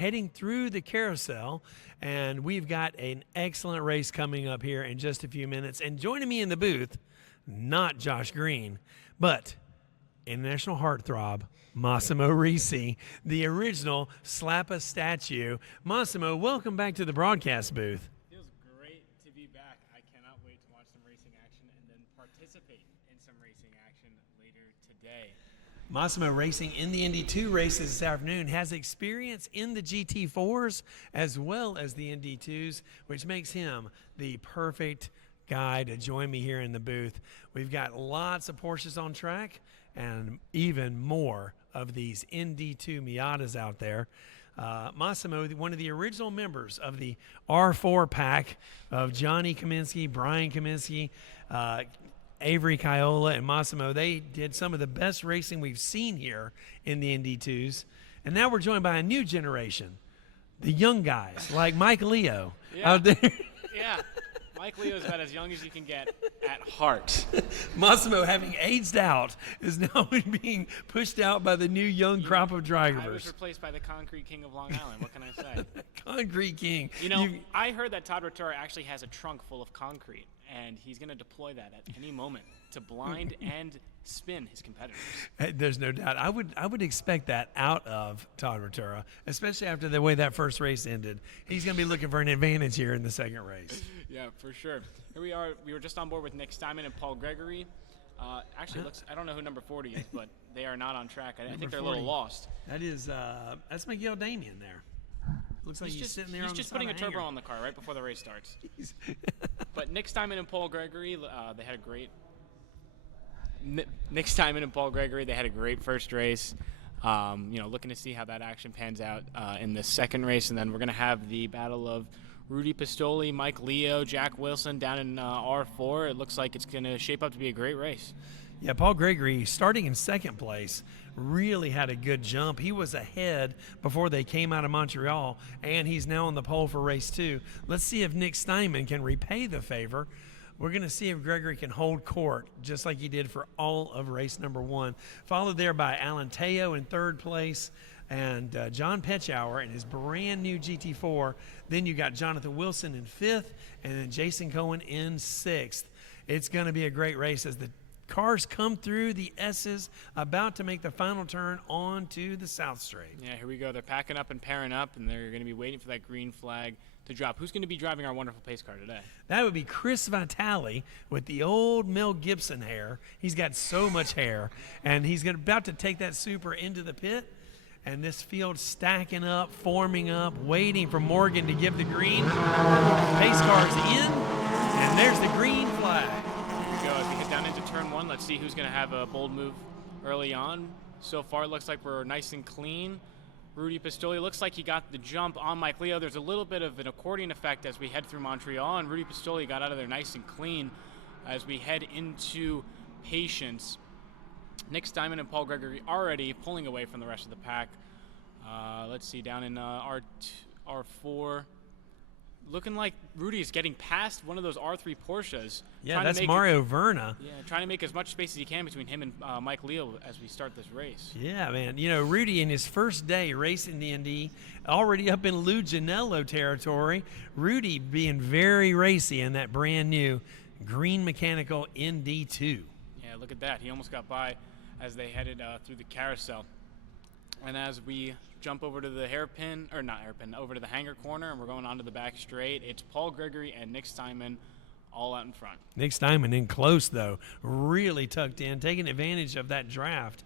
heading through the carousel, and we've got an excellent race coming up here in just a few minutes. And joining me in the booth, not Josh Green, but international heartthrob, Massimo Risi, the original Slappa statue. Massimo, welcome back to the broadcast booth. Feels great to be back. I cannot wait to watch some racing action and then participate in some racing action later today. Massimo racing in the Indy 2 races this afternoon, has experience in the GT4s as well as the Indy 2s, which makes him the perfect guy to join me here in the booth. We've got lots of Porsches on track and even more of these Indy 2 Miatas out there. Massimo, one of the original members of the R4 pack of Johnny Kaminsky, Brian Kaminsky, Avery Kaiola, and Massimo, they did some of the best racing we've seen here in the Indy 2s. And now we're joined by a new generation, the young guys like Mike Leo out there. Yeah, Mike Leo is about as young as you can get at heart. Massimo, having aged out, is now being pushed out by the new young crop of drivers. I was replaced by the Concrete King of Long Island. What can I say? Concrete King. I heard that Todd Rotura actually has a trunk full of concrete, and he's going to deploy that at any moment to blind and spin his competitors. There's no doubt. I would expect that out of Todd Rotura, especially after the way that first race ended. He's going to be looking for an advantage here in the second race. Yeah, for sure. Here we are. We were just on board with Nick Steinman and Paul Gregory. Actually, I don't know who number 40 is, but they are not on track. I think they're 40. A little lost. That is that's Miguel Damian there. Looks like he's sitting there. He's just putting a turbo on the car right before the race starts. But Nick Steinman and Paul Gregory, they had a great. Nick Steinman and Paul Gregory, they had a great first race. Looking to see how that action pans out in the second race, and then we're going to have the battle of Rudy Pistoli, Mike Leo, Jack Wilson down in R4. It looks like it's going to shape up to be a great race. Yeah, Paul Gregory, starting in second place, really had a good jump. He was ahead before they came out of Montreal, and he's now on the pole for race 2. Let's see if Nick Steinman can repay the favor. We're going to see if Gregory can hold court, just like he did for all of race number 1. Followed there by Alan Teo in third place, and John Petschauer in his brand new GT4. Then you got Jonathan Wilson in 5th, and then Jason Cohen in 6th. It's going to be a great race as the cars come through the S's, about to make the final turn onto the South Straight. Yeah, here we go. They're packing up and pairing up, and they're going to be waiting for that green flag to drop. Who's going to be driving our wonderful pace car today? That would be Chris Vitale with the old Mel Gibson hair. He's got so much hair, and he's about to take that Super into the pit. And this field stacking up, forming up, waiting for Morgan to give the green. Pace car's in, and there's the green flag. Here we go. As we head down into turn 1, let's see who's going to have a bold move early on. So far, it looks like we're nice and clean. Rudy Pistoli looks like he got the jump on Mike Leo. There's a little bit of an accordion effect as we head through Montreal, and Rudy Pistoli got out of there nice and clean as we head into Patience. Nick Steinman and Paul Gregory already pulling away from the rest of the pack. Let's see, down in R4. Looking like Rudy is getting past one of those R3 Porsches. Yeah, that's Mario Verna. Yeah, trying to make as much space as he can between him and Mike Leo as we start this race. Yeah, man. Rudy in his first day racing the Indy, already up in Lou Janello territory. Rudy being very racy in that brand new green mechanical Indy 2. Yeah, look at that. He almost got by as they headed through the carousel. And as we jump over to the over to the hangar corner, and we're going onto the back straight, it's Paul Gregory and Nick Steinman all out in front. Nick Steinman in close, though, really tucked in, taking advantage of that draft.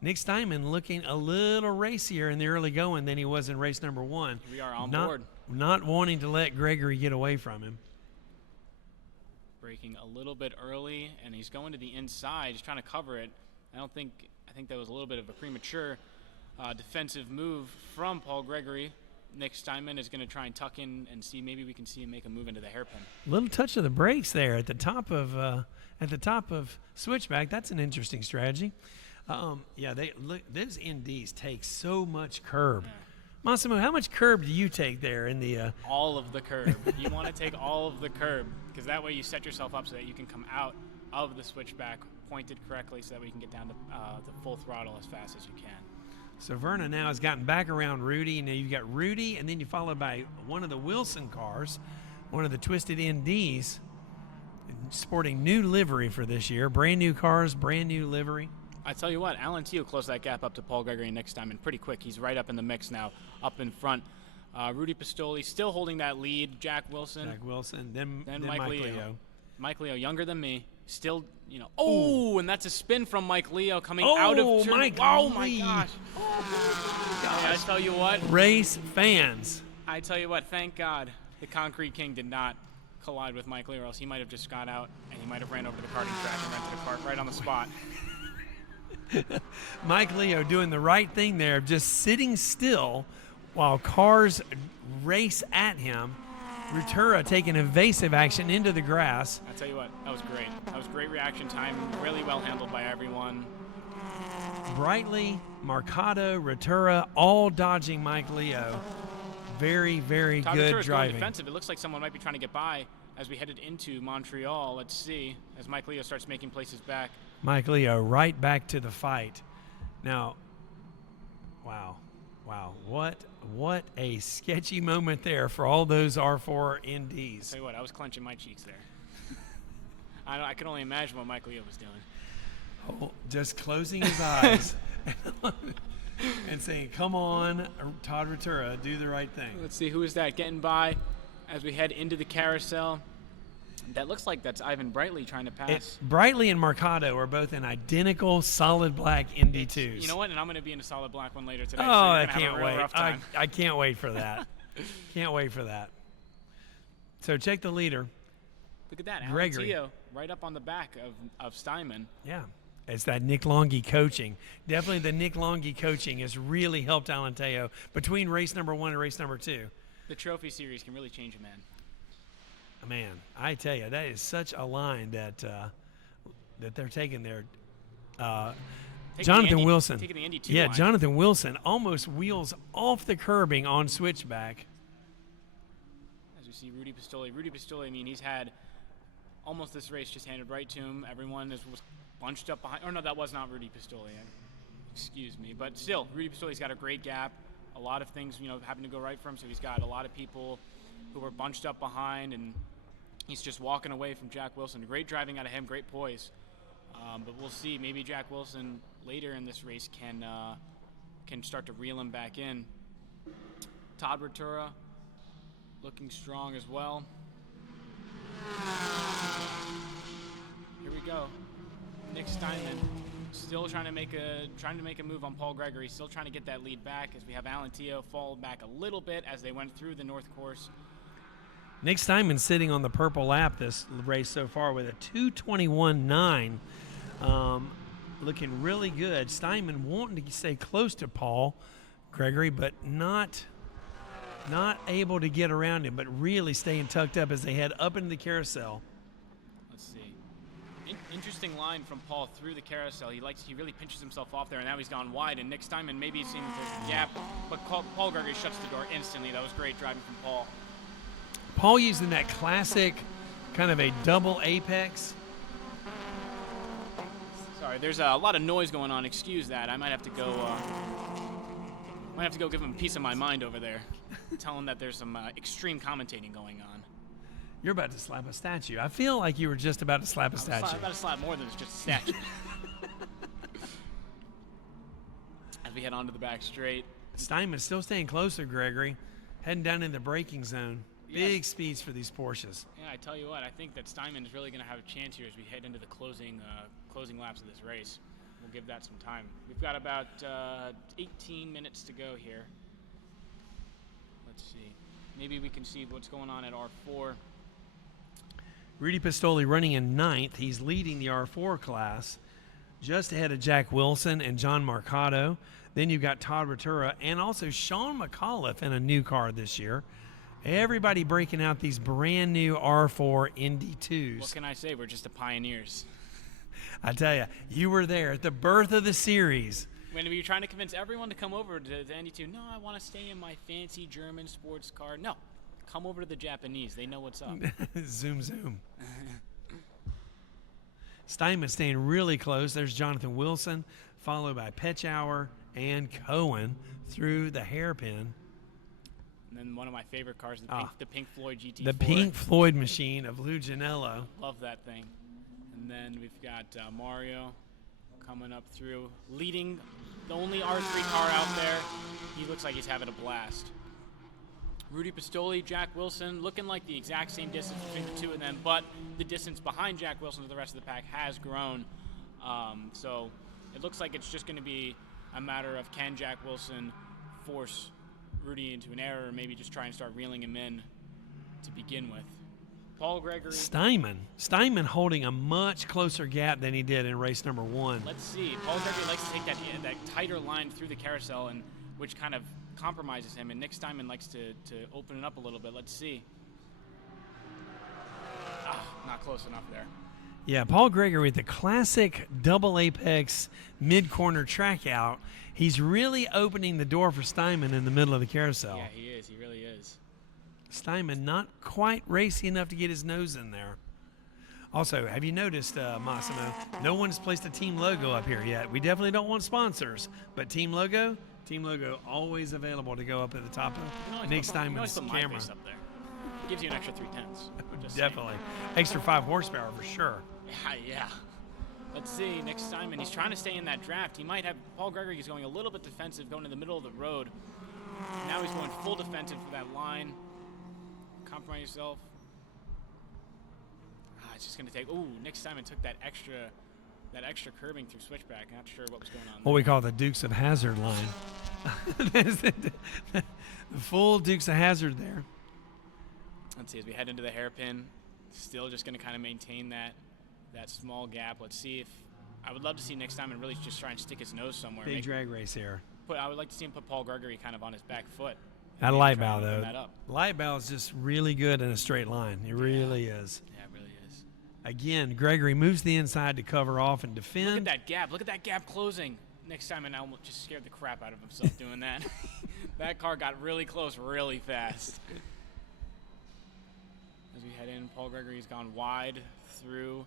Nick Steinman looking a little racier in the early going than he was in race number 1. We are on board. Not wanting to let Gregory get away from him. Braking a little bit early, and he's going to the inside. He's trying to cover it. I think that was a little bit of a premature defensive move from Paul Gregory. Nick Steinman is going to try and tuck in and see maybe we can see him make a move into the hairpin. Little touch of the brakes there at the top of switchback. That's an interesting strategy. Those Indies take so much curb. Yeah. Massimo, how much curb do you take there in the? All of the curb. You want to take all of the curb because that way you set yourself up so that you can come out of the switchback pointed correctly, so that we can get down to the full throttle as fast as you can. So Verna now has gotten back around Rudy. Now you've got Rudy, and then you followed by one of the Wilson cars, one of the Twisted NDs, sporting new livery for this year. Brand new cars, brand new livery. I tell you what, Alan Teo closed that gap up to Paul Gregory next time, and pretty quick. He's right up in the mix now, up in front. Rudy Pistoli still holding that lead. Jack Wilson, then Mike Leo. Mike Leo, younger than me, still, Oh, and that's a spin from Mike Leo coming out of turn. Oh my gosh! Yeah, I tell you what, race fans. I tell you what, thank God the Concrete King did not collide with Mike Leo, or else he might have just got out and he might have ran over to the karting track and rented a cart right on the spot. Mike Leo doing the right thing there, just sitting still while cars race at him. Rutura taking evasive action into the grass. I tell you what, that was great. That was great reaction time, really well handled by everyone. Brightly, Marcado, Rutura, all dodging Mike Leo. Very, very Todd good Rutura's driving. Going defensive. It looks like someone might be trying to get by as we headed into Montreal. Let's see, as Mike Leo starts making places back. Mike Leo right back to the fight. Now, wow, what a sketchy moment there for all those R4 NDs. I'll tell you what, I was clenching my cheeks there. I can only imagine what Mike Leo was doing. Oh, just closing his eyes and saying, "Come on, Todd Rutura, do the right thing." Let's see, who is that getting by as we head into the carousel? That looks like that's Ivan Brightly trying to pass. Brightly and Marcado are both in identical solid black ND2s. You know what? And I'm going to be in a solid black one later today. Oh, so I can't wait. I can't wait for that. Can't wait for that. So check the leader. Look at that. Gregory. Alan Teo right up on the back of Steinman. Yeah. It's that Nick Longy coaching. Definitely the Nick Longy coaching has really helped Alan Teo between race number 1 and race number 2. The trophy series can really change a man. Man, I tell you, that is such a line that they're taking there. Jonathan Wilson. Taking the Indy 2 yeah, line. Jonathan Wilson almost wheels off the curbing on switchback. As we see Rudy Pistoli. Rudy Pistoli, I mean, he's had almost this race just handed right to him. Everyone was bunched up behind. Oh, no, that was not Rudy Pistoli. Excuse me. But still, Rudy Pistoli's got a great gap. A lot of things, having to go right for him. So he's got a lot of people who were bunched up behind, and he's just walking away from Jack Wilson. Great driving out of him, great poise. But we'll see. Maybe Jack Wilson later in this race can start to reel him back in. Todd Rutura looking strong as well. Here we go. Nick Steinman still trying to make a move on Paul Gregory. Still trying to get that lead back as we have Alan Teo fall back a little bit as they went through the North Course. Nick Steinman sitting on the purple lap this race so far with a 2:21.9, looking really good. Steinman wanting to stay close to Paul Gregory, but not able to get around him, but really staying tucked up as they head up into the carousel. Let's see. Interesting line from Paul through the carousel. He really pinches himself off there, and now he's gone wide. And Nick Steinman maybe seeing there's a gap, but Paul Gregory shuts the door instantly. That was great driving from Paul. Paul using that classic kind of a double apex. Sorry, there's a lot of noise going on. Excuse that. I might have to go give him a piece of my mind over there. Tell him that there's some extreme commentating going on. You're about to slap a statue. I feel like you were just about to slap a statue. I'm about to slap more than just a statue. As we head onto the back straight. Steinman still staying closer, Gregory. Heading down in the braking zone. Big speeds for these Porsches. Yeah, I tell you what, I think that Steinman is really going to have a chance here as we head into the closing laps of this race. We'll give that some time. We've got about 18 minutes to go here. Let's see. Maybe we can see what's going on at R4. Rudy Pistoli running in 9th. He's leading the R4 class, just ahead of Jack Wilson and John Marcado. Then you've got Todd Rutura and also Sean McAuliffe in a new car this year. Everybody breaking out these brand new R4 Indy2s. What can I say? We're just the pioneers. I tell you, you were there at the birth of the series. When we were trying to convince everyone to come over to the Indy2, no, I want to stay in my fancy German sports car. No, come over to the Japanese. They know what's up. Zoom, zoom. Steinman staying really close. There's Jonathan Wilson, followed by Petschauer and Cohen through the hairpin. And then one of my favorite cars, the Pink Floyd GT4. The Pink Floyd machine of Lou Janello. Love that thing. And then we've got Mario coming up through, leading the only R3 car out there. He looks like he's having a blast. Rudy Pistoli, Jack Wilson, looking like the exact same distance between the two of them, but the distance behind Jack Wilson to the rest of the pack has grown. So it looks like it's just going to be a matter of can Jack Wilson force Rudy into an error, or maybe just try and start reeling him in to begin with. Paul Gregory. Steinman holding a much closer gap than he did in race number 1. Let's see. Paul Gregory likes to take that tighter line through the carousel, and which kind of compromises him, and Nick Steinman likes to open it up a little bit. Let's see. Not close enough there. Yeah, Paul Gregory with the classic double apex mid-corner track out. He's really opening the door for Steinman in the middle of the carousel. Yeah, he is. He really is. Steinman not quite racy enough to get his nose in there. Also, have you noticed, Massimo, no one's placed a team logo up here yet. We definitely don't want sponsors, but team logo always available to go up at the top of Nick Steinman's camera. Up there. Gives you an extra 3/10. Definitely. Extra 5 horsepower for sure. Yeah. Let's see, Nick Steinman, he's trying to stay in that draft. He might have, Paul Gregory is going a little bit defensive, going in the middle of the road. Now he's going full defensive for that line. Compromise yourself. It's just going to take, Nick Steinman took that extra curbing through switchback. Not sure what was going on there. What we call the Dukes of Hazzard line. The full Dukes of Hazzard there. Let's see, as we head into the hairpin, still just going to kind of maintain that small gap. Let's see if, I would love to see Nick Steinman really just try and stick his nose somewhere. Big drag race here. I would like to see him put Paul Gregory kind of on his back foot. That light bow, though. Light bow is just really good in a straight line. It really is. Yeah, it really is. Again, Gregory moves the inside to cover off and defend. Look at that gap. Look at that gap closing. Nick Steinman almost just scared the crap out of himself doing that. That car got really close really fast. As we head in, Paul Gregory's gone wide through.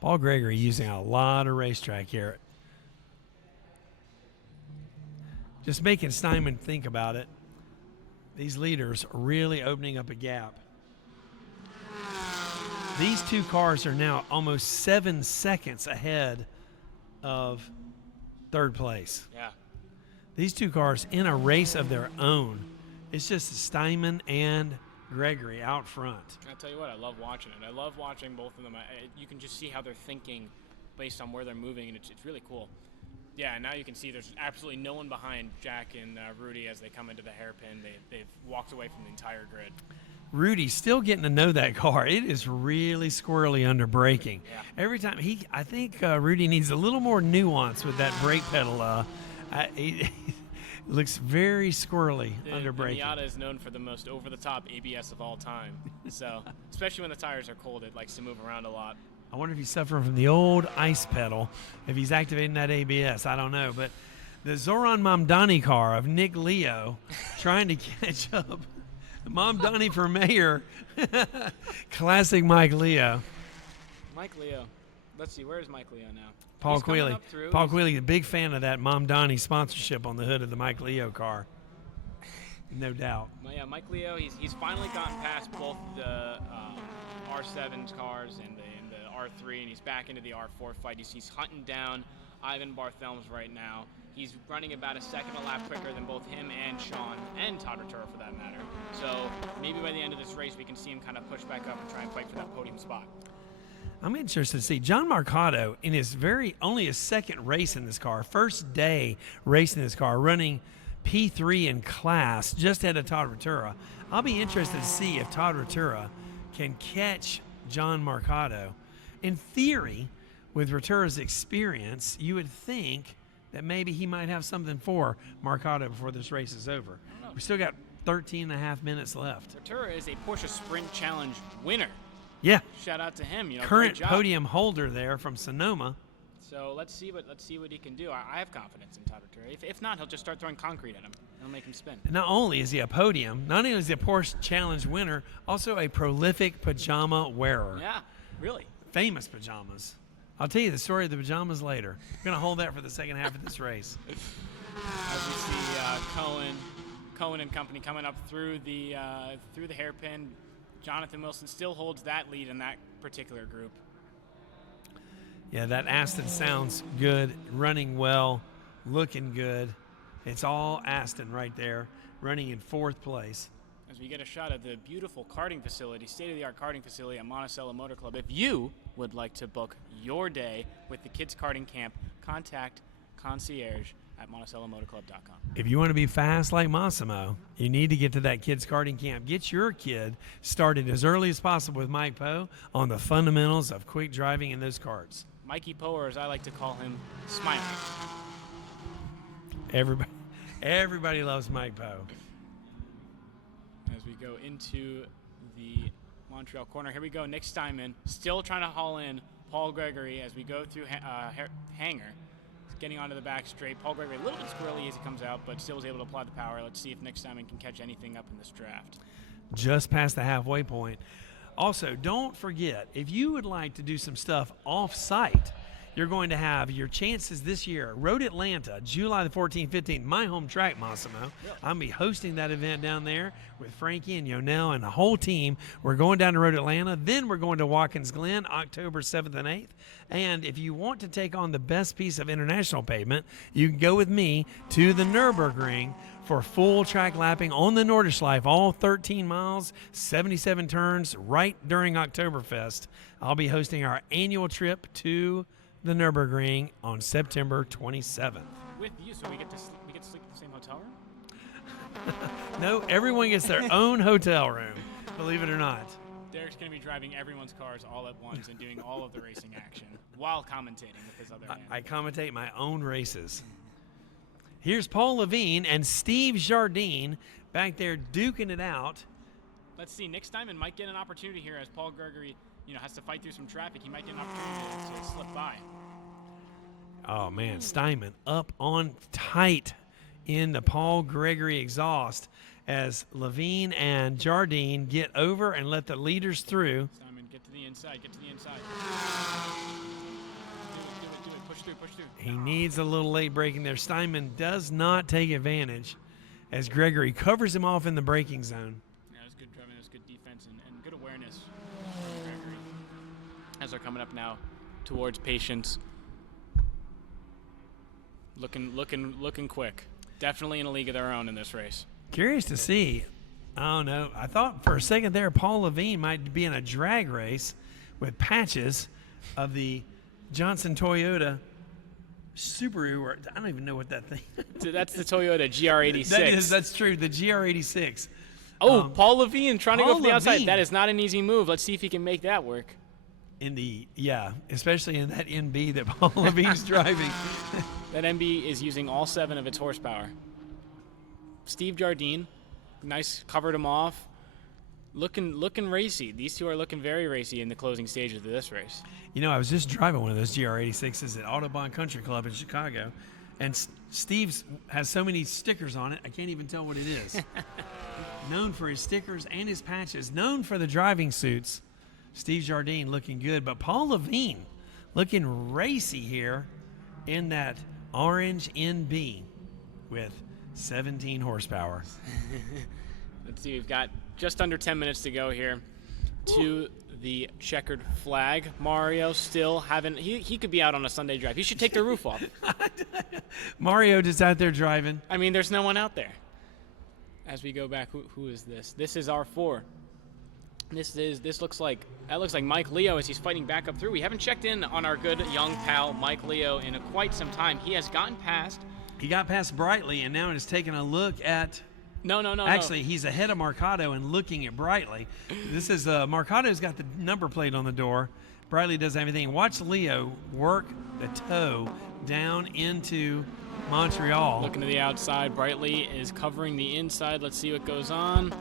Paul Gregory using a lot of racetrack here. Just making Steinman think about it. These leaders are really opening up a gap. These two cars are now almost 7 seconds ahead of third place. Yeah. These two cars in a race of their own. It's just Steinman and Gregory out front. I'll tell you what, I love watching it. I love watching both of them. You can just see how they're thinking based on where they're moving, and it's really cool. Yeah, and now you can see there's absolutely no one behind Jack and Rudy as they come into the hairpin. They've walked away from the entire grid. Rudy's still getting to know that car. It is really squirrely under braking. Yeah. Every time I think Rudy needs a little more nuance with that brake pedal. He looks very squirrely under braking. The Miata is known for the most over-the-top ABS of all time. So, especially when the tires are cold, it likes to move around a lot. I wonder if he's suffering from the old ice pedal, if he's activating that ABS. I don't know. But the Zoran Mamdani car of Nick Leo trying to catch up. Mamdani for mayor. Classic Mike Leo. Mike Leo. Let's see, where's Mike Leo now? Paul Quealy. Paul Quealy, a big fan of that Mamdani sponsorship on the hood of the Mike Leo car. No doubt. Well, yeah, Mike Leo, he's finally gotten past both the R7 cars and the R3, and he's back into the R4 fight. He's hunting down Ivan Barthelmes right now. He's running about a second a lap quicker than both him and Sean, and Todd Ratura for that matter. So maybe by the end of this race, we can see him kind of push back up and try and fight for that podium spot. I'm interested to see John Marcato in his only his second race in this car, first day racing this car, running P3 in class, just ahead of Todd Ratura. I'll be interested to see if Todd Ratura can catch John Marcato. In theory, with Ratura's experience, you would think that maybe he might have something for Marcato before this race is over. We still got 13 and a half minutes left. Ratura is a Porsche Sprint Challenge winner. Yeah. Shout out to him. Current podium holder there from Sonoma. So let's see what he can do. I have confidence in Todd Ratura. If not, he'll just start throwing concrete at him. It'll make him spin. And not only is he a podium, not only is he a Porsche Challenge winner, also a prolific pajama wearer. Yeah, really. Famous pajamas. I'll tell you the story of the pajamas later. I'm going to hold that for the second half of this race. As we see Cohen and company coming up through the hairpin. Jonathan Wilson still holds that lead in that particular group. Yeah, that Aston sounds good, running well, looking good. It's all Aston right there, running in 4th place. As we get a shot of the beautiful karting facility, state-of-the-art karting facility at Monticello Motor Club. If you would like to book your day with the kids karting camp, contact concierge at MonticelloMotorClub.com. If you want to be fast like Massimo, you need to get to that kids karting camp. Get your kid started as early as possible with Mike Poe on the fundamentals of quick driving in those karts. Mikey Poe, or as I like to call him, Smiley. Everybody loves Mike Poe. As we go into the Montreal corner, here we go. Nick Steinman still trying to haul in Paul Gregory as we go through Hanger. Getting onto the back straight. Paul Gregory a little bit squirrely as he comes out, but still was able to apply the power. Let's see if Nick Steinman can catch anything up in this draft. Just past the halfway point. Also, don't forget, if you would like to do some stuff off-site, you're going to have your chances this year. Road Atlanta, July the 14th, 15th, my home track, Massimo. Yep. I'll be hosting that event down there with Frankie and Yonel and the whole team. We're going down to Road Atlanta. Then we're going to Watkins Glen, October 7th and 8th. And if you want to take on the best piece of international pavement, you can go with me to the Nürburgring for full track lapping on the Nordschleife, all 13 miles, 77 turns, right during Oktoberfest. I'll be hosting our annual trip to the Nürburgring on September 27th. With you, so we get to sleep in the same hotel room? No, everyone gets their own hotel room, believe it or not. Derek's going to be driving everyone's cars all at once and doing all of the racing action while commentating with his other hand. I commentate my own races. Here's Paul Levine and Steve Jardine back there duking it out. Let's see. Nick Steinman might get an opportunity here as Paul Gregory, has to fight through some traffic. He might get an opportunity to slip by. Oh, man, Steinman up on tight in the Paul Gregory exhaust as Levine and Jardine get over and let the leaders through. Steinman, get to the inside. Do it. Push through. He needs a little late braking there. Steinman does not take advantage as Gregory covers him off in the braking zone. Yeah, it was good driving. It was good defense and good awareness from Gregory. As they're coming up now towards Patience. Looking quick. Definitely in a league of their own in this race. Curious to see. I don't know. I thought for a second there Paul Levine might be in a drag race with patches of the Johnson Toyota Subaru, or I don't even know what that thing So that's the Toyota GR86. That's true, the GR86. Oh, Paul Levine trying to go Paul from the outside. Levine. That is not an easy move. Let's see if he can make that work. Especially in that NB that Paul Levine's driving. That MB is using all 7 of its horsepower. Steve Jardine, nice, covered him off. Looking racy. These two are looking very racy in the closing stages of this race. I was just driving one of those GR86s at Audubon Country Club in Chicago, and Steve's has so many stickers on it, I can't even tell what it is. Known for his stickers and his patches, known for the driving suits. Steve Jardine looking good, but Paul Levine looking racy here in that orange NB with 17 horsepower. Let's see, we've got just under 10 minutes to go here to the checkered flag. Mario still he could be out on a Sunday drive. He should take the roof off. Mario just out there driving. I mean, there's no one out there. As we go back, who is this? This is R4. This looks like Mike Leo as he's fighting back up through. We haven't checked in on our good young pal Mike Leo in quite some time. He has gotten past. He got past Brightly and now is taking a look at. No. Actually, he's ahead of Marcado and looking at Brightly. This is Marcado's got the number plate on the door. Brightly does everything. Watch Leo work the toe down into Montreal. Looking to the outside. Brightly is covering the inside. Let's see what goes on.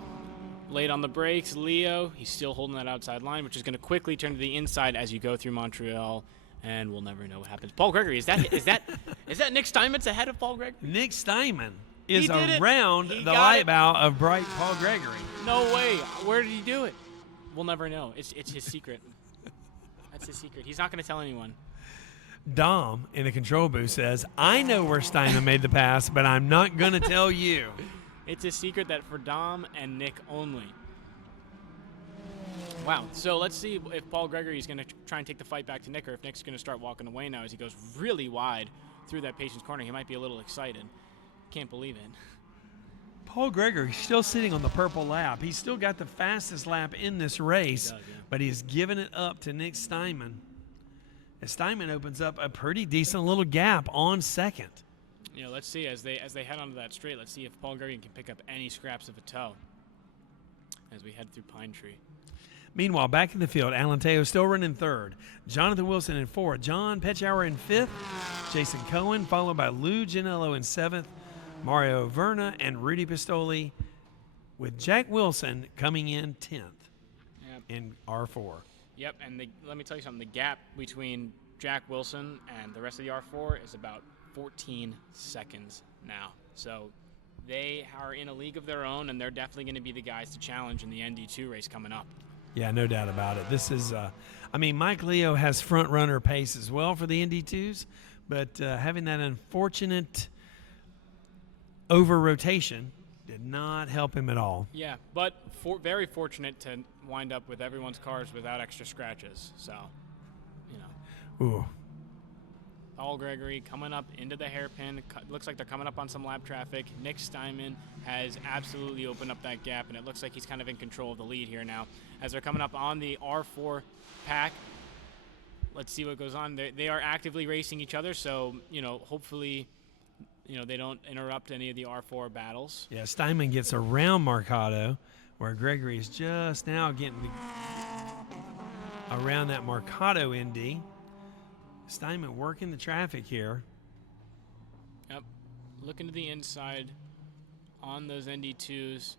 Late on the brakes, Leo. He's still holding that outside line, which is going to quickly turn to the inside as you go through Montreal, and we'll never know what happens. Paul Gregory, is that Nick Steinman's ahead of Paul Gregory? Nick Steinman is did it. around He the got light it. bow of bright Paul Gregory. No way. Where did he do it? We'll never know. It's his secret. That's his secret. He's not going to tell anyone. Dom in the control booth says, I know where Steinman made the pass, but I'm not going to tell you. It's a secret that for Dom and Nick only. Wow. So let's see if Paul Gregory is going to try and take the fight back to Nick, or if Nick's going to start walking away now as he goes really wide through that patient's corner. He might be a little excited. Can't believe it. Paul Gregory still sitting on the purple lap. He's still got the fastest lap in this race, but he's given it up to Nick Steinman. As Steinman opens up a pretty decent little gap on second. You know, let's see as they head onto that straight. Let's see if Paul Gregory can pick up any scraps of a toe as we head through Pine Tree. Meanwhile, back in the field, Alan Teo still running third. Jonathan Wilson in fourth. John Petschauer in fifth. Jason Cohen, followed by Lou Ginello in seventh. Mario Verna and Rudy Pistoli, with Jack Wilson coming in 10th in R4. Yep, and let me tell you something. The gap between Jack Wilson and the rest of the R4 is about 14 seconds now. So they are in a league of their own, and they're definitely going to be the guys to challenge in the ND2 race coming up. Yeah, no doubt about it. This is, Mike Leo has front runner pace as well for the ND2s, but having that unfortunate over rotation did not help him at all. Yeah, but very fortunate to wind up with everyone's cars without extra scratches. So, you know. Ooh. Paul Gregory coming up into the hairpin. Looks like they're coming up on some lap traffic. Nick Steinman has absolutely opened up that gap, and it looks like he's kind of in control of the lead here now. As they're coming up on the R4 pack, let's see what goes on. They are actively racing each other, so, you know, hopefully, you know, they don't interrupt any of the R4 battles. Yeah, Steinman gets around Marcado, where Gregory is just now getting around that Marcado ND. Steinman working the traffic here. Yep. Looking to the inside on those ND2s,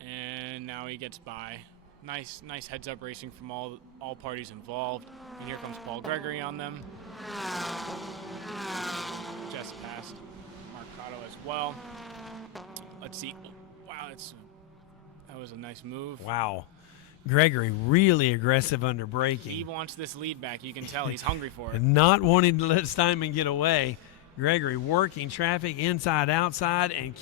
and now he gets by. Nice heads-up racing from all parties involved. And here comes Paul Gregory on them. Just passed Marcado as well. Let's see. Wow, that was a nice move. Wow. Gregory really aggressive under braking. He wants this lead back. You can tell he's hungry for it. Not wanting to let Steinman get away. Gregory working traffic inside, outside, and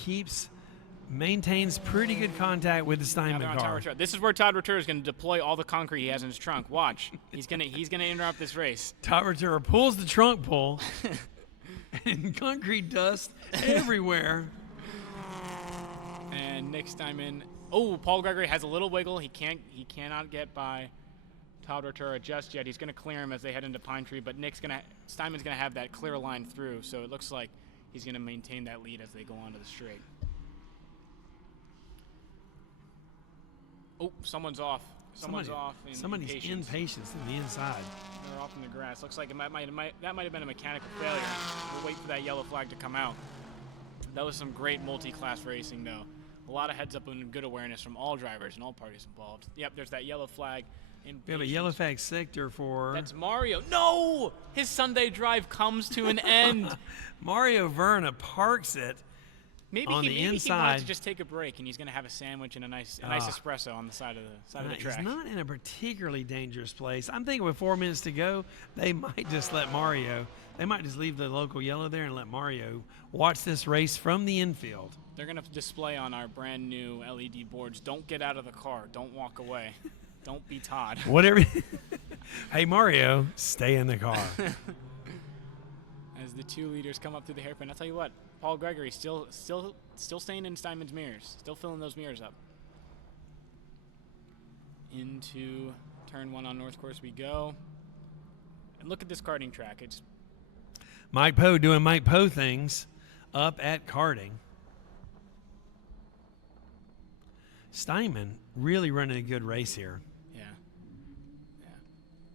maintains pretty good contact with the Steinman car. This is where Todd Ratura is going to deploy all the concrete he has in his trunk. Watch. He's gonna interrupt this race. Todd Ratura pulls the trunk pull, and concrete dust everywhere. And Nick Steinman. Oh, Paul Gregory has a little wiggle. He cannot get by Todd Ratura just yet. He's going to clear him as they head into Pine Tree, but Steinman's going to have that clear line through, so it looks like he's going to maintain that lead as they go onto the straight. Oh, someone's off. Somebody's in patience in the inside. They're off in the grass. Looks like that might have been a mechanical failure. We'll wait for that yellow flag to come out. That was some great multi-class racing, though. A lot of heads up and good awareness from all drivers and all parties involved. Yep, there's that yellow flag. We have a yellow flag sector for... That's Mario. No! His Sunday drive comes to an end. Mario Verna parks it on the inside. He wants to just take a break, and he's going to have a sandwich and a nice espresso on the side of the track. He's not in a particularly dangerous place. I'm thinking with 4 minutes to go, they might just let Mario... They might just leave the local yellow there and let Mario watch this race from the infield. They're going to display on our brand new LED boards, don't get out of the car, don't walk away, don't be Todd. Whatever. Hey, Mario, stay in the car. As the two leaders come up through the hairpin, I'll tell you what, Paul Gregory still staying in Steinman's mirrors, still filling those mirrors up. Into turn 1 on North Course we go. And look at this karting track. It's Mike Poe doing Mike Poe things up at karting. Steinman really running a good race here. Yeah.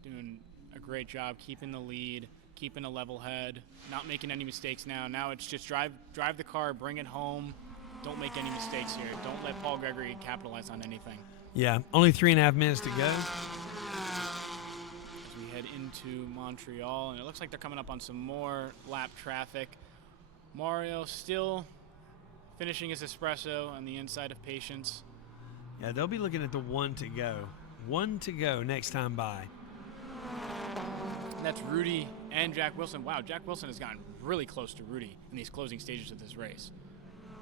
Doing a great job keeping the lead, keeping a level head, not making any mistakes now. Now it's just drive the car, bring it home. Don't make any mistakes here. Don't let Paul Gregory capitalize on anything. Yeah, only 3.5 minutes to go. As we head into Montreal, and it looks like they're coming up on some more lap traffic. Mario still finishing his espresso on the inside of Patience. Yeah, they'll be looking at the 1 to go. 1 to go next time by. And that's Rudy and Jack Wilson. Wow, Jack Wilson has gotten really close to Rudy in these closing stages of this race.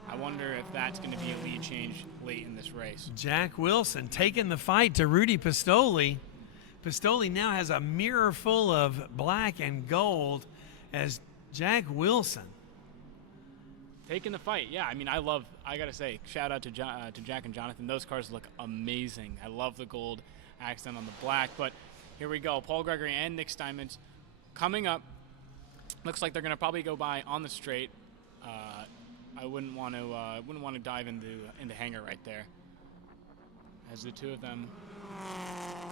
I wonder if that's going to be a lead change late in this race. Jack Wilson taking the fight to Rudy Pistoli. Pistoli now has a mirror full of black and gold as Jack Wilson. Taking the fight, yeah. I mean, I got to say, shout out to Jack and Jonathan. Those cars look amazing. I love the gold accent on the black. But here we go. Paul Gregory and Nick Steinman coming up. Looks like they're going to probably go by on the straight. I wouldn't want to dive into hangar right there. As the two of them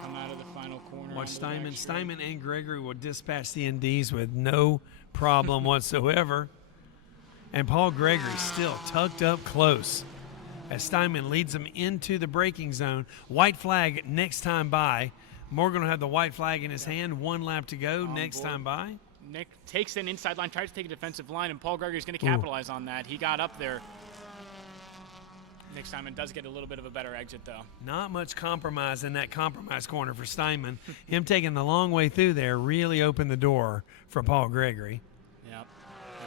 come out of the final corner. Watch Steinman and Gregory will dispatch the NDs with no problem whatsoever. And Paul Gregory still tucked up close as Steinman leads him into the braking zone. White flag next time by. Morgan will have the white flag in his hand. 1 lap to go next time by. Nick takes an inside line, tries to take a defensive line, and Paul Gregory's going to capitalize on that. He got up there. Nick Steinman does get a little bit of a better exit, though. Not much compromise in that compromise corner for Steinman. Him taking the long way through there really opened the door for Paul Gregory. Yep.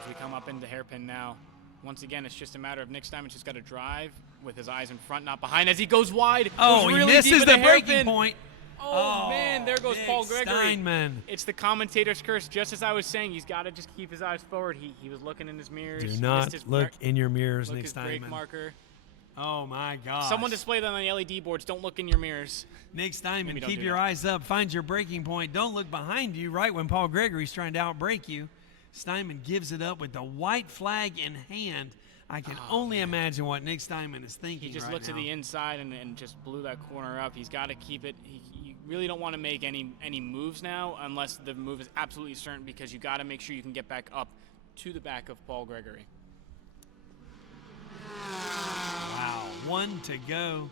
As we come up into hairpin now, once again, it's just a matter of Nick Steinman just got to drive with his eyes in front, not behind, as he goes wide. Oh, really he misses the braking hairpin. point. Oh, man, there goes Nick Paul Gregory. Steinman. It's the commentator's curse. Just as I was saying, he's got to just keep his eyes forward. He was looking in his mirrors. Do not look in your mirrors, Nick his Steinman. brake marker. Oh, my gosh. Someone display that on the LED boards. Don't look in your mirrors. Nick Steinman, Maybe don't keep do your that. eyes up. Find your braking point. Don't look behind you right when Paul Gregory's trying to outbrake you. Steinman gives it up with the white flag in hand. I can only imagine what Nick Steinman is thinking. He just right looked now. to the inside and just blew that corner up. He's got to keep it. You really don't want to make any moves now unless the move is absolutely certain, because you got to make sure you can get back up to the back of Paul Gregory. Wow. 1 to go.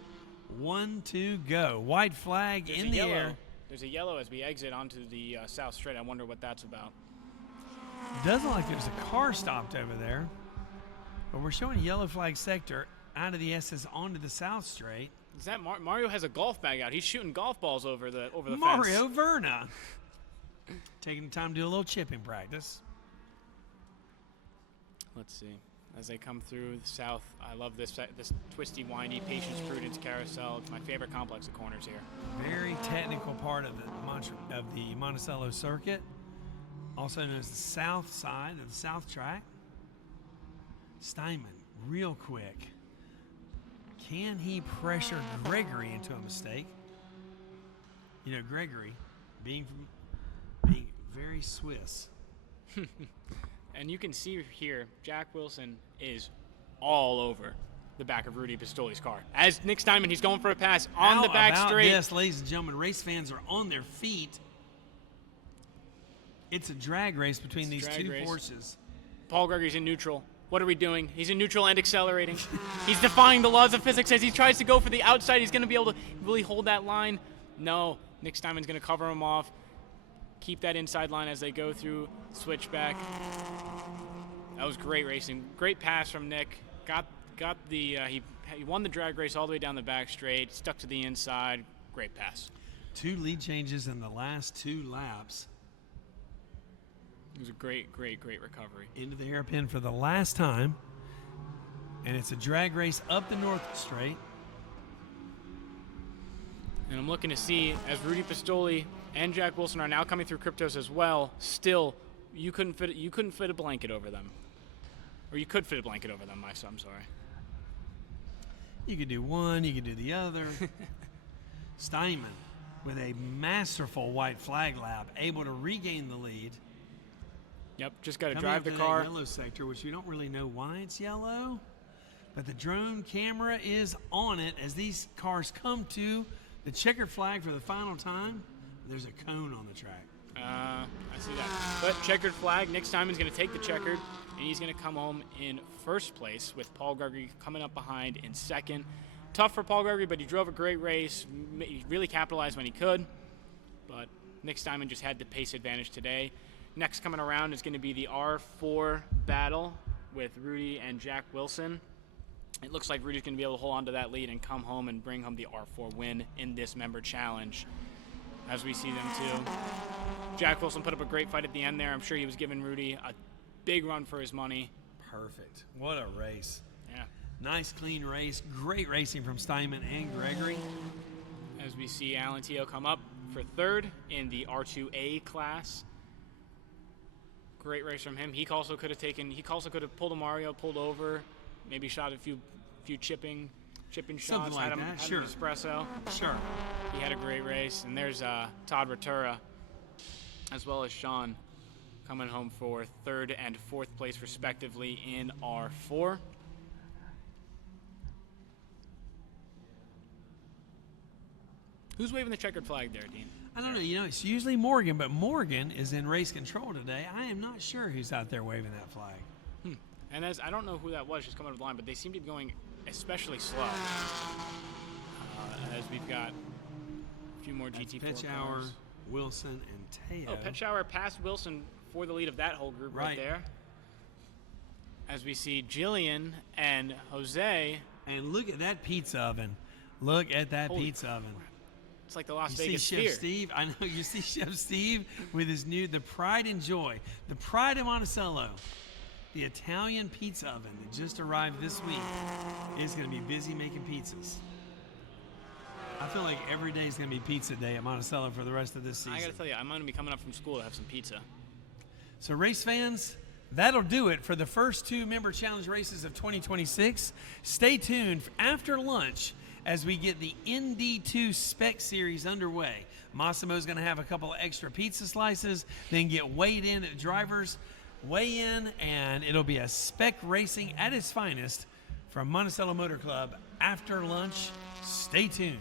1 to go. White flag There's in a the yellow. air. There's a yellow as we exit onto the South Straight. I wonder what that's about. Doesn't look like there's a car stopped over there. But we're showing yellow flag sector out of the SS onto the South Straight. Is that Mario has a golf bag out? He's shooting golf balls over the fence. Mario Verna. Taking time to do a little chipping practice. Let's see. As they come through the South, I love this twisty, windy, patience, prudence carousel. It's my favorite complex of corners here. Very technical part of the Monticello circuit. Also known as the south side of the South Track. Steinman, real quick. Can he pressure Gregory into a mistake? You know, Gregory, being very Swiss. And you can see here, Jack Wilson is all over the back of Rudy Pistoli's car. As Nick Steinman, he's going for a pass on the back straight. Yes, ladies and gentlemen, race fans are on their feet. It's a drag race between these two horses. Paul Gregory's in neutral. What are we doing? He's in neutral and accelerating. He's defying the laws of physics as he tries to go for the outside. He's going to be able to really hold that line. No, Nick Steinman's going to cover him off. Keep that inside line as they go through switchback. That was great racing. Great pass from Nick. Got the he won the drag race all the way down the back straight. Stuck to the inside. Great pass. 2 lead changes in the last 2 laps. It was a great recovery. Into the hairpin for the last time. And it's a drag race up the North Straight. And I'm looking to see, as Rudy Pistoli and Jack Wilson are now coming through Kryptos as well, still, you couldn't fit a blanket over them. Or you could fit a blanket over them, I'm sorry. You could do one, you could do the other. Steinman with a masterful white flag lap, able to regain the lead. Yep, just got to Coming drive up the to car. that yellow sector, which we don't really know why it's yellow, but the drone camera is on it as these cars come to the checkered flag for the final time. There's a cone on the track. I see that. But checkered flag, Nick Steinman's going to take the checkered, and he's going to come home in first place with Paul Gregory coming up behind in second. Tough for Paul Gregory, but he drove a great race. He really capitalized when he could, but Nick Steinman just had the pace advantage today. Next coming around is going to be the R4 battle with Rudy and Jack Wilson. It looks like Rudy's going to be able to hold on to that lead and come home and bring home the R4 win in this member challenge. as we see them too. Jack Wilson put up a great fight at the end there. I'm sure he was giving Rudy a big run for his money. Perfect. What a race. Yeah. Nice, clean race. Great racing from Steinman and Gregory. As we see Alan Teo come up for third in the R2A class. Great race from him. He also could have pulled a Mario, pulled over, maybe shot a few chipping shots. Something like had that, had sure. An espresso. Sure. He had a great race. And there's Todd Ratura, as well as Sean, coming home for third and fourth place respectively in R4. Who's waving the checkered flag there, Dean? I don't know. You know, it's usually Morgan, but Morgan is in race control today. I am not sure who's out there waving that flag. And I don't know who that was just coming over the line, but they seem to be going especially slow. As we've got a few more GT4 Petschauer, cars. Wilson, and Teo. Oh, Petschauer passed Wilson for the lead of that whole group right there. As we see Jillian and Jose. And look at that pizza oven. Look at that pizza oven. It's like the Las You Vegas see Sphere. Chef Steve? I know you see Chef Steve with his the pride and joy, the pride of Monticello, the Italian pizza oven that just arrived this week is going to be busy making pizzas. I feel like every day is going to be pizza day at Monticello for the rest of this season. I got to tell you, I'm going to be coming up from school to have some pizza. So race fans, that'll do it for the first 2 member challenge races of 2026. Stay tuned after lunch as we get the ND2 Spec Series underway. Massimo's going to have a couple of extra pizza slices, then get weighed in at drivers, weigh in, and it'll be a spec racing at its finest from Monticello Motor Club after lunch. Stay tuned.